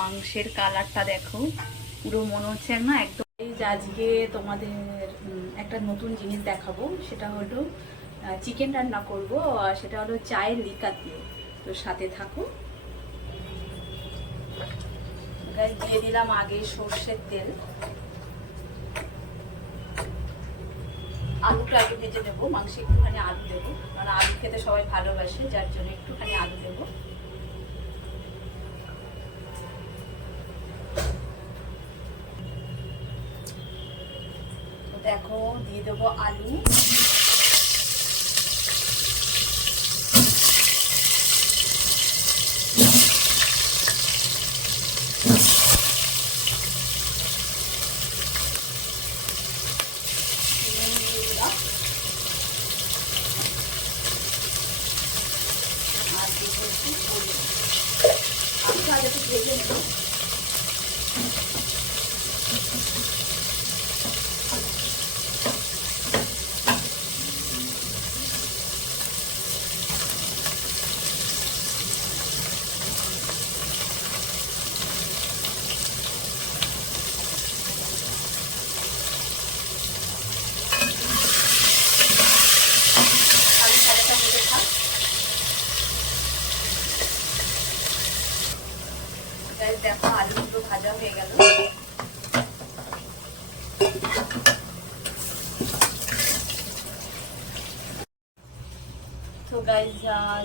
মাংসের কালারটা দেখো। পুরো মনে হচ্ছে না একদম আজকে তোমাদের একটা নতুন জিনিস দেখাবো। সেটা হলো চিকেন রান্না করব সেটা হলো চায়ের লিকার দিয়ে তো সাথে থাকো। দিয়ে দিলাম আগে সর্ষের তেল। আলুটা আগে ভেজে দেবো মাংসে একটুখানি আলু দেবো। কারণ আলু খেতে সবাই ভালোবাসে, যার জন্য একটুখানি আলু দেবো তো দেখো দিয়ে দেবো আলু। আগে একটু ভেজে নেব আলু ভাজাটা হতে থাক Guys, দেখো আলুগুলো ভাজা হয়ে গেল তো গাইজ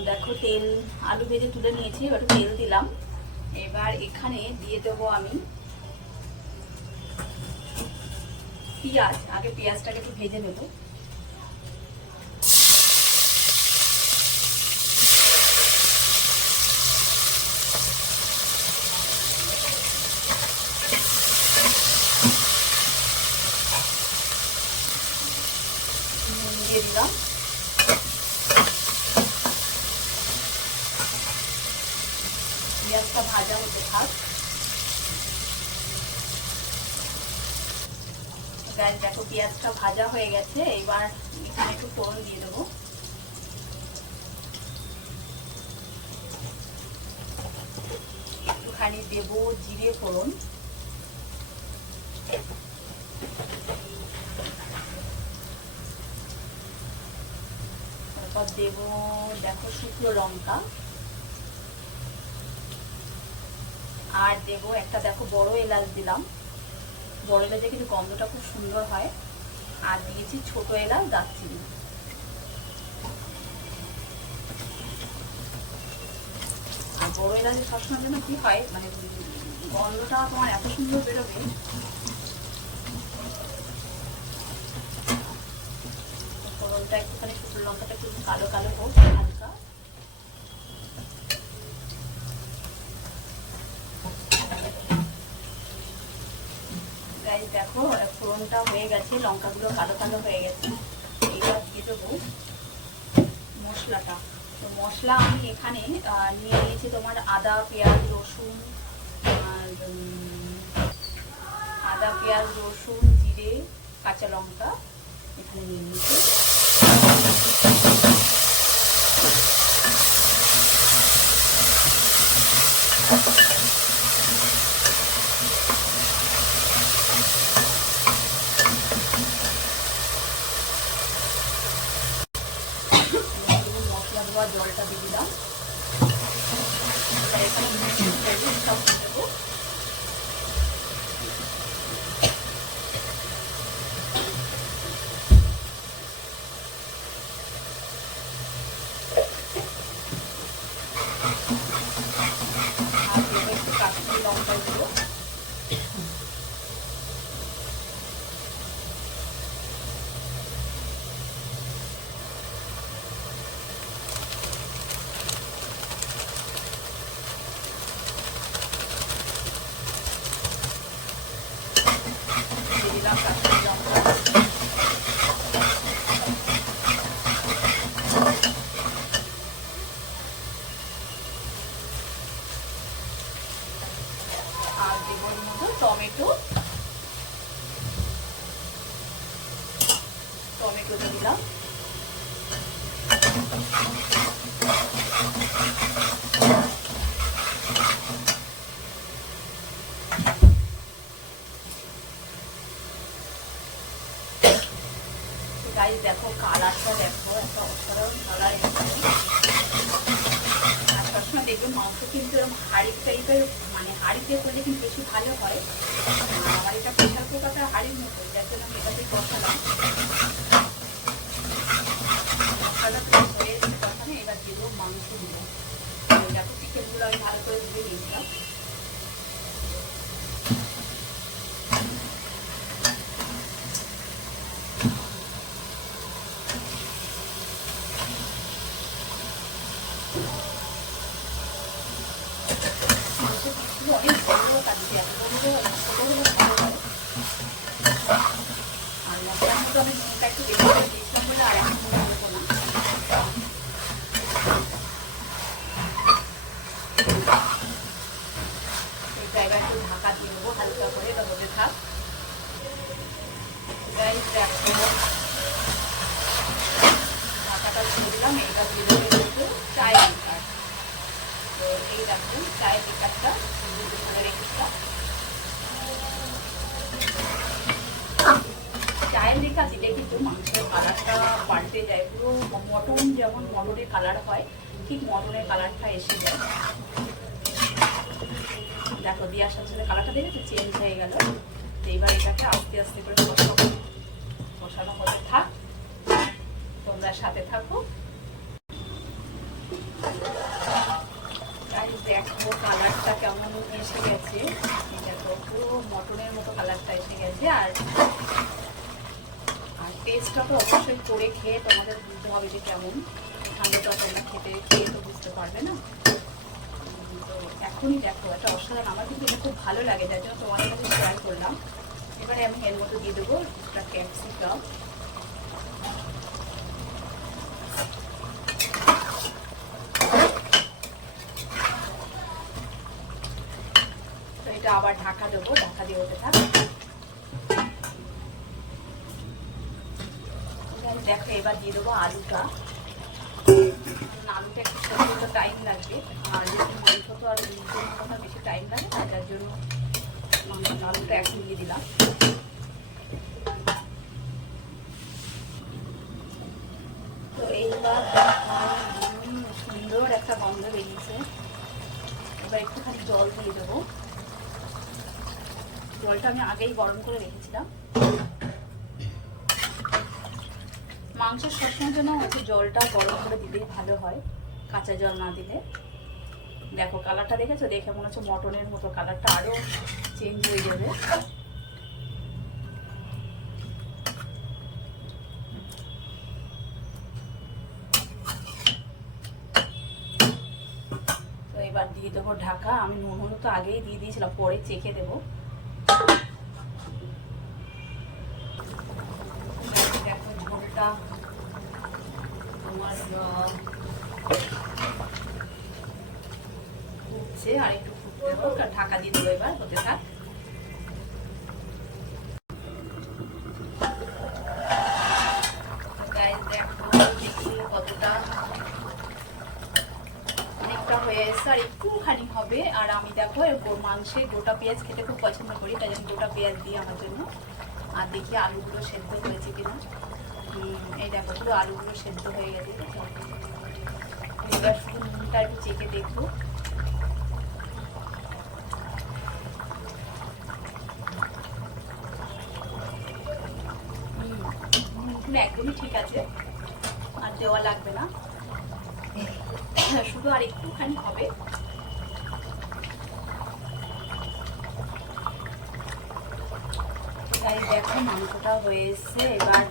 দেখো তেল, আলু ভেজে তুলে নিয়েছি, এবার তেল দিলাম। এবার এখানে দিয়ে দেবো আমি পেঁয়াজ। আগে পেঁয়াজটাকে একটু ভেজে নেব নুন দিয়ে দিলাম পেঁয়াজটা ভাজা হতে থাক গাছ দেখো পেঁয়াজটা ভাজা হয়ে গেছে, এবার এখানে একটু ফোড়ন দিয়ে দেবো। একটুখানি দেবো জিরে ফোড়ন। তারপর দেব, দেখো শুকনো লঙ্কা। আর দেব একটা, দেখো, বড় এলাচ দিলাম। বড় এলাচে কিন্তু গন্ধটা খুব সুন্দর হয়। আর দিয়েছি ছোট এলাচ, দারচিনি। আর বড় এলাচে সবসময় জন্য কি হয় মানে গন্ধটা তোমার এত সুন্দর বেরোবে। ফোড়নটা একটুখানি শুকনো লঙ্কাটা একটু কালো কালো হোক, হালকা গাইজ দেখো ফোড়নটা হয়ে গেছে, লঙ্কাগুলো কালো কালো হয়ে গেছে। এবার দিয়ে দেবো মশলাটা। তো মশলা আমি এখানে নিয়ে নিয়েছি তোমার আদা, পেঁয়াজ, রসুন আদা, পেঁয়াজ, রসুন, জিরে, কাঁচা লঙ্কা এখানে নিয়ে নিয়েছি মশলা দেওয়া জলটা দিয়ে দিলাম এবার এখানে সব দেবো আর দেবো একটু কাশ্মীরি লঙ্কা দেবো দিয়ে দিলাম কাশ্মীরি লঙ্কা আর দেবো এর মধ্যে টমেটো টমেটোটা দিলাম গাই দেখো কালারটা দেখো একটা অসাধারণ কালার আর সবসময় দেখবে মাংস কিন্তু এরকম হাড়ির টাইপের মানে হাড়িতে করলে কিন্তু বেশি ভালো হয় আমার এটা প্রেশার কুকারটা হাড়ির মতো যার জন্য আমি এটাতেই কষালাম মশলাটা হয়ে এবার দেবো এই দেখো চিকেনগুলো আমি ভালো করে ধুয়ে নিয়েছিলাম মাংসের পিসগুলো অনেক বড় বড় কাটছে এত বড় বড় ছোটো হলে ভালো হয় আর মশলার মতো আমি নুনটা একটু বেশি করে দিয়েছিলাম বলে আর এখন নুন দেবো না এই ঢাকা হালকা করে এটা হতে ঢাকাটা দিয়ে এটা একটু চায়ের লিকার তো এই দেখুন, চায়ের লিকারটা রেখেছিলাম চায়ের লিকা দিলে কিন্তু মাংসের কালারটা পাল্টে যায়, পুরো মটন যেমন মটনের কালার হয়, ঠিক মটনের কালারটা এসে যায়। দেখো দিয়ার সাথে সাথে কালারটা দেখেছ? চেঞ্জ হয়ে গেল। এইবার এটাকে আস্তে আস্তে করে কষাবো কষানো হতে থাক। তোমরা সাথে থাকো। দেখো কালারটা কেমন এসে গেছে। দেখো, পুরো মটনের মতো কালারটা এসে গেছে। আর টেস্টটা তো অবশ্যই করে খেয়ে তোমাদের বুঝতে হবে যে কেমন। তো তোমরা খেতে, খেয়ে তো বুঝতে পারবে না। তো এখনই দেখো, একটা অসাধারণ, আমার কিন্তু এটা খুব ভালো লাগে, যার জন্য তোমাদের কাছে ট্রাই করলাম। এবারে আমি এর মতো দিয়ে দেবো একটা ক্যাপসিকাম আবার ঢাকা দেবো, ঢাকা দিয়ে ওঠে থাক এবার দেখো, এবার দিয়ে দেবো আলুটা। আলুটা একটু সেদ্ধ টাইম লাগবে। আর যেহেতু মাংস তো আর কথা বেশি টাইম লাগে না যার জন্য আলুটা এখন দিয়ে দিলাম। তো এইবার সুন্দর একটা গন্ধ বেরিয়েছে। এবার একটুখানি জল দিয়ে দেবো। জলটা আমি আগেই গরম করে রেখেছিলাম। মাংসের সবসময় জন্য হচ্ছে জলটা গরম করে দিলেই ভালো হয়, কাঁচা জল না দিলে। দেখো কালারটা দেখেছ? দেখে মনে হচ্ছে মটনের মতো কালারটা আরও চেঞ্জ হয়ে যাবে। তো এবার দিয়ে দেবো ঢাকা। আমি নুন তো আগেই দিয়ে দিয়েছিলাম, পরে চেখে দেবো। ঝোলটা তোমার ফুটছে আর একটু ফুটতে দেবো ঢাকা দিয়ে দেবো এবার, হতে থাক। আর একটুখানি হবে। আর আমি দেখো, এর মাংসে গোটা পেঁয়াজ খেতে খুব পছন্দ করি, তাই জন্য গোটা পেঁয়াজ দিই আমার জন্য। আর দেখি আলুগুলো সেদ্ধ হয়েছে কিনা। হুম, এই দেখো পুরো আলুগুলো সেদ্ধ হয়ে গেছে। এবার শুধু নুনটা একটু চেখে দেখব। একদমই ঠিক আছে আর দেওয়া লাগবে না। শুধু আর একটুখানি হবে। দেখো মাংসটা হয়ে এসছে এবার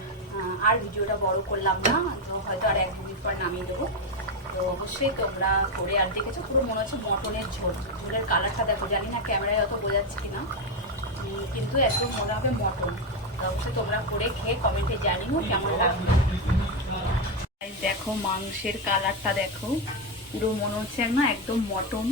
আর ভিডিওটা বড় করলাম না তো হয়তো আর এক মিনিট পর নামিয়ে দেবো। তো অবশ্যই তোমরা করে আর দেখেছ পুরো মনে হচ্ছে মটনের ঝোল। ঝোলের কালারটা দেখো জানি না ক্যামেরায় অত বোঝাচ্ছে কিনা। উম, কিন্তু এত মনে হবে মটন। অবশ্যই তোমরা করে খেয়ে কমেন্টে জানিও কেমন লাগবে দেখো মাংসের কালারটা দেখো পুরো মনে হচ্ছে না একদম মটন।